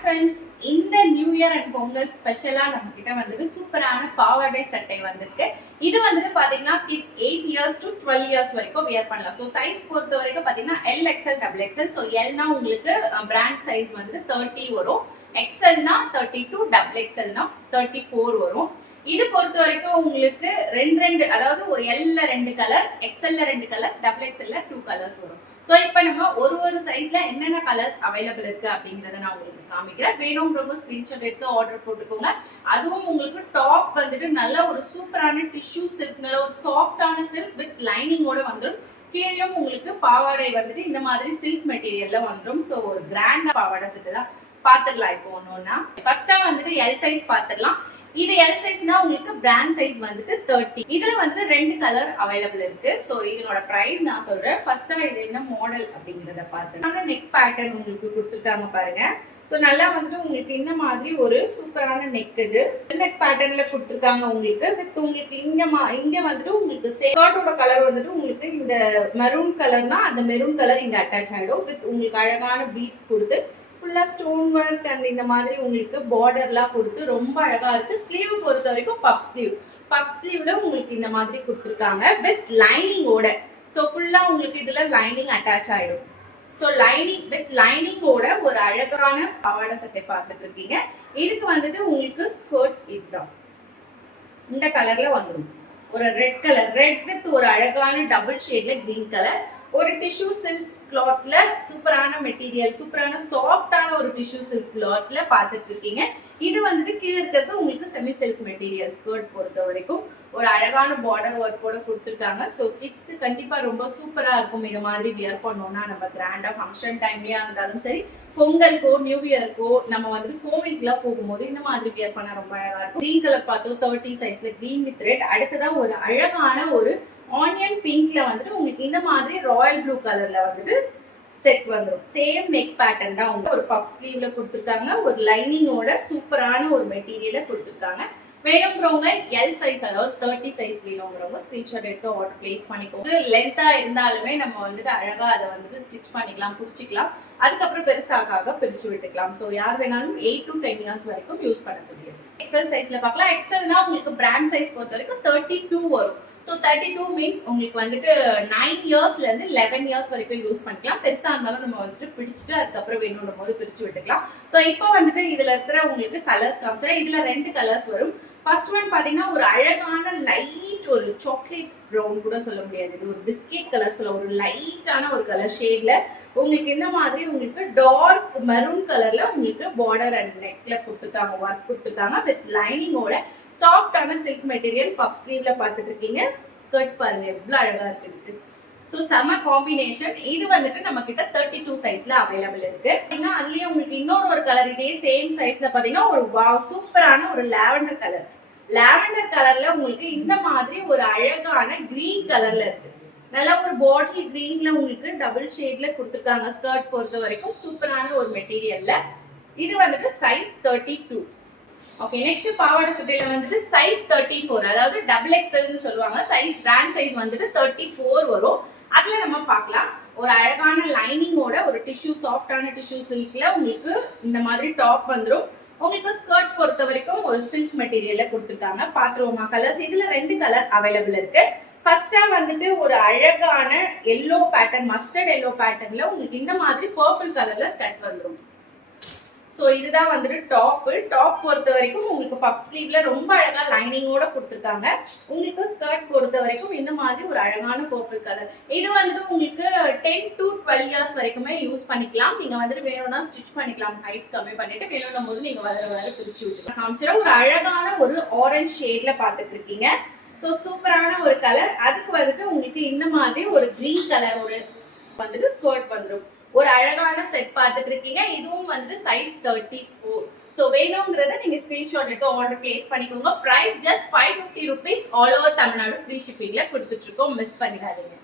Friends, இந்த new year and Pongal ஸ்பெஷலா நம்ம கிட்ட வந்துட்டு சூப்பரான பாவாடை சட்டை வந்திருக்கு. இது வந்துட்டு பாத்தீங்கன்னா கிட்ஸ் 8 இயர்ஸ் டு 12 இயர்ஸ் வரைக்கும் வியர் பண்ணலாம். ஸோ சைஸ் பொறுத்த வரைக்கும் பாத்தீங்கன்னா LXL XXL. ஸோ எல்னா உங்களுக்கு பிராண்ட் சைஸ் வந்துட்டு 30 வரும், எக்ஸ்எல்னா 32, XXLனா 34 வரும். இது பொறுத்த வரைக்கும் உங்களுக்கு ரெண்டு அதாவது ஒரு எல்ல 2 கலர், எக்ஸ்எல்ல 2 கலர், XXLல 2 கலர்ஸ் வரும். ஸோ இப்போ நம்ம ஒரு சைஸ்ல என்னென்ன கலர்ஸ் அவைலபிள் இருக்கு அப்படிங்கறத நான் உங்களுக்கு காமிக்கிறேன். வேணும்ன்றவங்க ஸ்கிரீன்ஷாட் எடுத்து ஆர்டர் போட்டுக்கோங்க. அதுவும் உங்களுக்கு டாப் வந்துட்டு நல்ல ஒரு சூப்பரான டிஷ்யூ சில்க், நல்ல ஒரு சாஃப்டான சில்க் வித் லைனிங்கோட வந்துடும். கீழேயும் உங்களுக்கு பாவாடை வந்துட்டு இந்த மாதிரி சில்க் மெட்டீரியல்ல வந்துடும். ஸோ ஒரு கிராண்டா பாவாடை செட்டு தான் பார்த்துக்கலாம். இப்போ ஒன்னொன்னா ஃபர்ஸ்டா வந்துட்டு எல் சைஸ் பார்த்துடலாம். இது எல் சைஸ்னா உங்களுக்கு பிராண்ட் சைஸ் வந்துட்டு 30. இதுல வந்துட்டு 2 கலர் அவைலபிள் இருக்கு. சோ இதனோட பிரைஸ் நான் சொல்றேன். ஃபர்ஸ்டா இது என்ன மாடல் அப்படிங்கறத பார்த்து நெக் பேட்டர்ன் உங்களுக்கு கொடுத்துட்டாங்க பாருங்க. சோ நல்லா வந்துட்டு உங்களுக்கு இந்த மாதிரி ஒரு சூப்பரான நெக், இது நெக் பேட்டர்ன்ல கொடுத்துருக்காங்க உங்களுக்கு. வித் உங்களுக்கு இங்க வந்துட்டு உங்களுக்கு ஷர்ட்டோட கலர் வந்துட்டு உங்களுக்கு இந்த மெரூன் கலர்னா அந்த மெரூன் கலர் இங்க அட்டாச் ஆயிடும். வித் உங்களுக்கு அழகான பீட்ஸ் கொடுத்து ஃபுல்லா ஸ்டோன் ஒர்க் அண்ட் இந்த மாதிரி உங்களுக்கு பார்டர்லாம் கொடுத்து ரொம்ப அழகா இருக்கு. ஸ்லீவ் பொறுத்த வரைக்கும் பஃப் ஸ்லீவ்ல உங்களுக்கு இந்த மாதிரி கொடுத்துருக்காங்க வித் லைனிங்கோட. ஸோ ஃபுல்லா உங்களுக்கு இதுல லைனிங் அட்டாச் ஆயிடும். ஸோ லைனிங் வித் லைனிங்கோட ஒரு அழகான பாவாடை சட்டை பார்த்துட்டு இருக்கீங்க. இதுக்கு வந்துட்டு உங்களுக்கு ஸ்கர்ட் இதுதான் இந்த கலர்ல வந்துடும். ஒரு ரெட் கலர், ரெட் வித் ஒரு அழகான டபுள் ஷேட்ல கிரீன் கலர், ஒரு டிஷ்யூ சில்க் கிளாத்ல சூப்பரான மெட்டீரியல், சூப்பரான சாஃப்டான ஒரு டிஷ்யூ சில்க் கிளாத்ல பார்த்துட்டு இருக்கீங்க. இது வந்துட்டு கீழே இருக்கிறது உங்களுக்கு செமி சில்க் மெட்டீரியல். ஸ்கர்ட் பொறுத்த வரைக்கும் ஒரு அழகான பார்டர் ஒர்க் கூட கொடுத்துருக்காங்க. ஸோ கிட்ஸ்க்கு கண்டிப்பா ரொம்ப சூப்பரா இருக்கும். இந்த மாதிரி வியர் பண்ணோம்னா நம்ம கிராண்டா ஃபங்க்ஷன் டைம்லயா இருந்தாலும் சரி, பொங்கலுக்கோ நியூ இயருக்கோ நம்ம வந்துட்டு கோவிலுக்குலாம் போகும்போது இந்த மாதிரி வியர் பண்ண ரொம்ப அழகா இருக்கும். கிரீன் கலர் பார்த்தோம் 30 சைஸ்ல கிரீன் வித் ரெட். அடுத்ததான் ஒரு அழகான ஒரு ஆனியன் பிங்க்ல வந்துட்டு உங்களுக்கு இந்த மாதிரி ராயல் ப்ளூ கலர்ல வந்துட்டு செட் வந்துடும். சேம் நெக் பேட்டர்ன் தான் உங்களுக்கு ஒரு பஃப் ஸ்லீவ்ல கொடுத்துருக்காங்க. ஒரு லைனிங்கோட சூப்பரான ஒரு மெட்டீரியல கொடுத்துருக்காங்க. வேணுங்கிறவங்க எல் சைஸ் அதாவது 30 சைஸ் வேணுங்கிறவங்க ஸ்கிரீன்ஷாட் எடுத்து ஆர்டர் பிளேஸ் பண்ணிக்கோங்க. லென்த்தா இருந்தாலுமே நம்ம வந்துட்டு அழகா அதை வந்துட்டு ஸ்டிச் பண்ணிக்கலாம், பிடிச்சிக்கலாம். அதுக்கப்புறம் பெருசாக பிரிச்சு விட்டுக்கலாம். ஸோ யார் வேணாலும் 8 to 10 இயர்ஸ் வரைக்கும் யூஸ் பண்ணக்கூடியது. எக்ஸ்எல் சைஸ்ல பார்க்கலாம். எக்ஸ்எல்னா உங்களுக்கு பிராண்ட் சைஸ் பொறுத்த வரைக்கும் 32 வரும். ஸோ 32 மீன்ஸ் உங்களுக்கு வந்துட்டு 9 இயர்ஸ்ல இருந்து 11 இயர்ஸ் வரைக்கும் யூஸ் பண்ணிக்கலாம். பெருசா இருந்தாலும் நம்ம வந்துட்டு பிடிச்சிட்டு அதுக்கப்புறம் வேணும் போது பிரிச்சு விட்டுக்கலாம். ஸோ இப்போ வந்துட்டு இதுல இருக்கிற உங்களுக்கு கலர்ஸ் காமிச்சா இதுல 2 கலர்ஸ் வரும். ஃபர்ஸ்ட் ஒன் பாத்தீங்கன்னா ஒரு அழகான லைட் ஒரு சாக்லேட் ப்ரௌன் கூட சொல்ல முடியாது, இது ஒரு பிஸ்கெட் கலர்ஸ்ல ஒரு லைட்டான ஒரு கலர் ஷேட்ல உங்களுக்கு இந்த மாதிரி உங்களுக்கு டார்க் மெரூன் கலர்ல உங்களுக்கு பார்டர் அண்ட் நெக்ல கொடுத்துட்டாங்க, ஒர்க் கொடுத்துட்டாங்க வித் லைனிங்கோட. சாஃப்டான சில்க் மெட்டீரியல் பஃப் ஸ்லீவ்ல பார்த்துட்டு இருக்கீங்க. ஸ்கர்ட் பாருங்க எவ்வளவு அழகா இருக்கு. ஸோ செம காம்பினேஷன். இது வந்துட்டு நம்ம கிட்ட 32 சைஸ்ல அவைலபிள் இருக்கு. அதுலயே உங்களுக்கு இன்னொரு கலர் இதே சேம் சைஸ்ல பாத்தீங்கன்னா ஒரு சூப்பரான ஒரு லாவெண்டர் கலர். லாவெண்டர் கலர்ல உங்களுக்கு இந்த மாதிரி ஒரு அழகான கிரீன் கலர்ல இருக்கு. நல்லா ஒரு பாட்டில் கிரீன்ல உங்களுக்கு டபுள் ஷேட்ல கொடுத்துருக்காங்க. ஸ்கர்ட் பொறுத்த வரைக்கும் சூப்பரான ஒரு மெட்டீரியல்ல. இது வந்துட்டு சைஸ் 32. ஓகே, நெக்ஸ்ட் பாவாடை சட்டையில வந்துட்டு சைஸ் 34 அதாவது XXLன்னு சொல்லுவாங்க. சைஸ் பிராண்ட் சைஸ் வந்துட்டு 34 வரும். அதுல நம்ம பார்க்கலாம். ஒரு அழகான லைனிங்கோட ஒரு டிஷ்யூ சாஃப்டான டிஷ்யூ சில்க்ல உங்களுக்கு இந்த மாதிரி டாப் வந்துடும். உங்களுக்கு ஸ்கர்ட் பொறுத்த வரைக்கும் ஒரு சில்க் மெட்டீரியல்ல கொடுத்துருக்காங்க. பாத்துருவோமா கலர்ஸ்? இதுல 2 கலர் அவைலபிள் இருக்கு. ஃபர்ஸ்டா வந்துட்டு ஒரு அழகான எல்லோ பேட்டர்ன், மஸ்டர்ட் எல்லோ பேட்டர்ன்ல உங்களுக்கு இந்த மாதிரி பர்பிள் கலர்ல ஸ்கர்ட் வந்துடும். ஸோ இதுதான் வந்துட்டு டாப் பொறுத்த வரைக்கும் உங்களுக்கு பஃப் ஸ்லீவ்ல ரொம்ப அழகா லைனிங்கோட கொடுத்துருக்காங்க. உங்களுக்கு ஸ்கர்ட் பொறுத்த வரைக்கும் இந்த மாதிரி ஒரு அழகான பர்பிள் கலர். இது வந்துட்டு உங்களுக்கு 10 to 12 இயர்ஸ் வரைக்குமே யூஸ் பண்ணிக்கலாம். நீங்க வந்துட்டு வேணும்னா ஸ்டிச் பண்ணிக்கலாம், ஹைட் கம்மி பண்ணிட்டு வேணும் போது நீங்க வர பிரிச்சு விட்டுக்கலாம். ஒரு அழகான ஒரு ஆரஞ்சு ஷேட்ல பார்த்துட்டு இருக்கீங்க. ஸோ சூப்பரான ஒரு கலர். அதுக்கு வந்துட்டு உங்களுக்கு இந்த மாதிரி ஒரு கிரீன் கலர் ஒரு வந்துட்டு ஸ்கர்ட் வந்துடும். ஒரு அழகான செட் பார்த்துட்டு இருக்கீங்க. இதுவும் வந்து சைஸ் 34. ஸோ வேணுங்கிறத நீங்க ஸ்கிரீன்ஷாட் எடுத்து ஆர்டர் பிளேஸ் பண்ணிக்கோங்க. Price just 550 rupees. All over Tamil Nadu free ஷிப்பிங்ல கொடுத்துட்டு இருக்கோம். மிஸ் பண்ணிடாதீங்க.